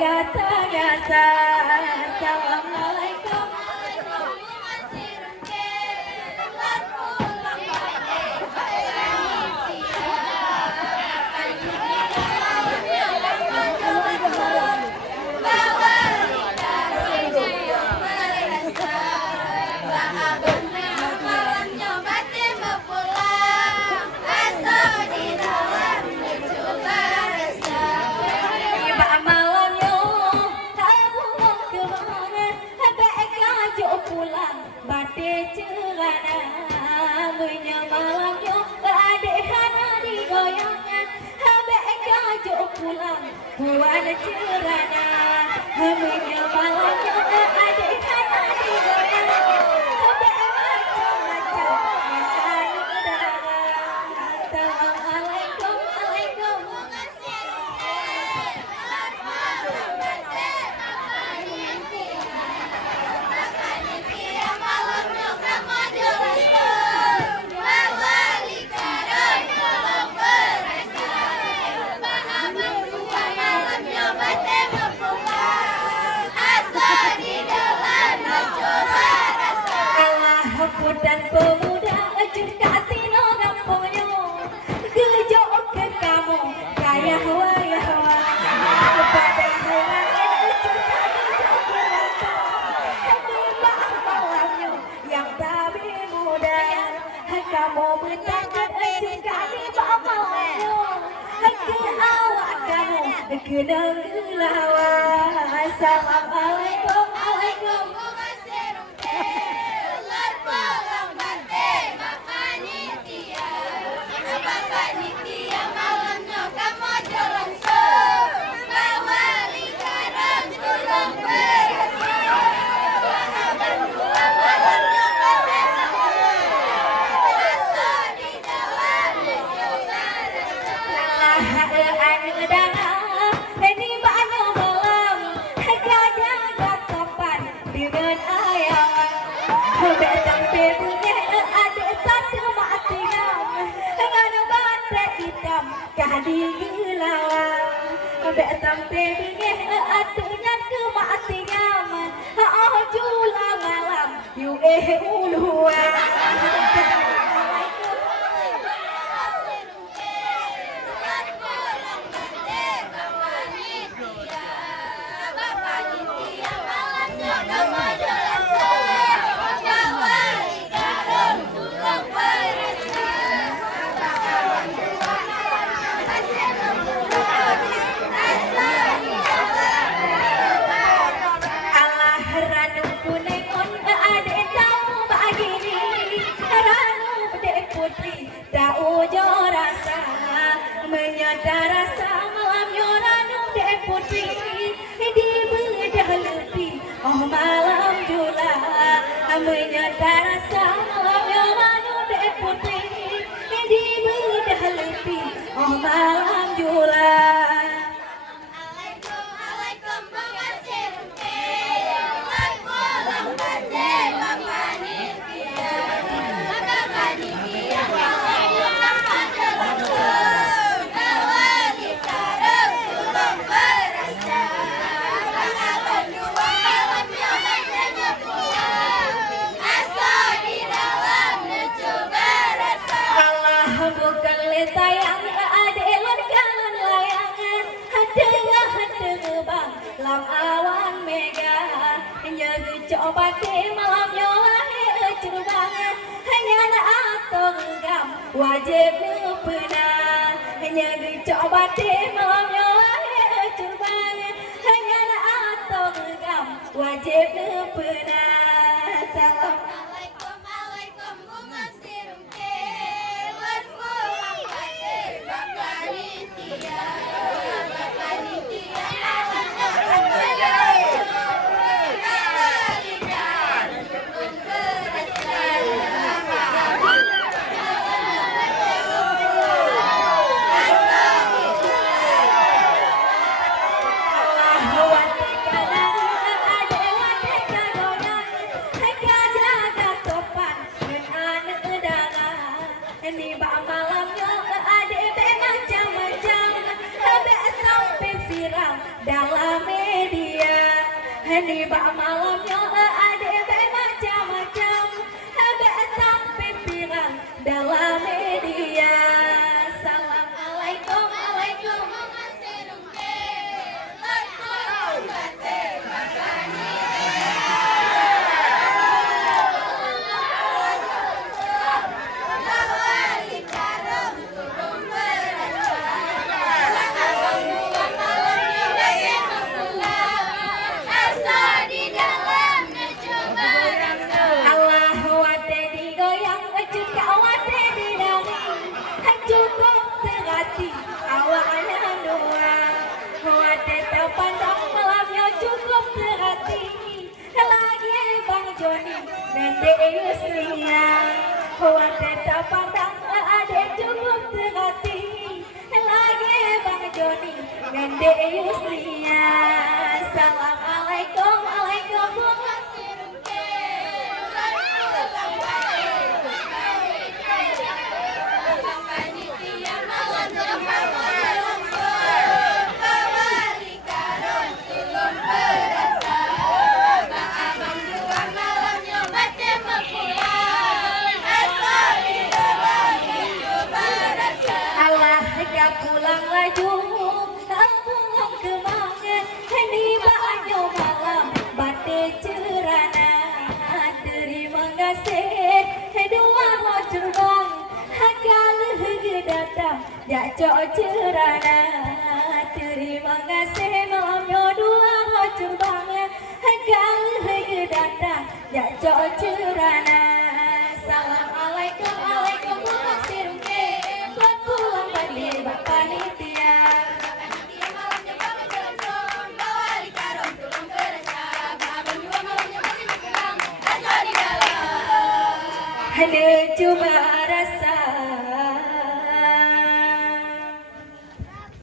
gata-gata. Assalamualaikum. Puan cerana, hamnya malamnya adik hana digoyang, habis macam-macam makan udara. Assalamualaikum, alaikum. Dan pemuda juga tino gamponya gejok ke kamu kaya hawa ya hawa kepada hilangin juga gejok ke rata kedua malamnya yang tapi muda kamu bertangan juga di bawahnya ke awak kamu kena lawan. Assalamualaikum, alaikum. Sampai bingit aturan kematian oh jula malam yu uluan. Rasa malam yoranu dek putri di bedah lebih oh malam jula menyadar rasa malam yoranu dek putri di bedah lebih oh malam jula. Lam awan mega hanya coba ke malam nyolah curbangan hanya nak atau gam wajib pernah hanya coba ke malam nyolah curbangan hanya nak atau gam wajib pernah. Salam. Dalam Ini bak malamnya ada macam-macam, betang pimpinan dalam media. Assalamualaikum, alaikum. Wateta pandang ada cukup terhati lagi Bang Joni gede Yusria. Assalamualaikum, alaikum. Pulang laju kampung kemangan di banyu malam batik cerana. Terima kasih dua cerbang kalau datang jacok cerana. Terima kasih malamnya dua cerbang kalau datang jacok cerana. Assalamualaikum, alaikum. Hanya cuma rasa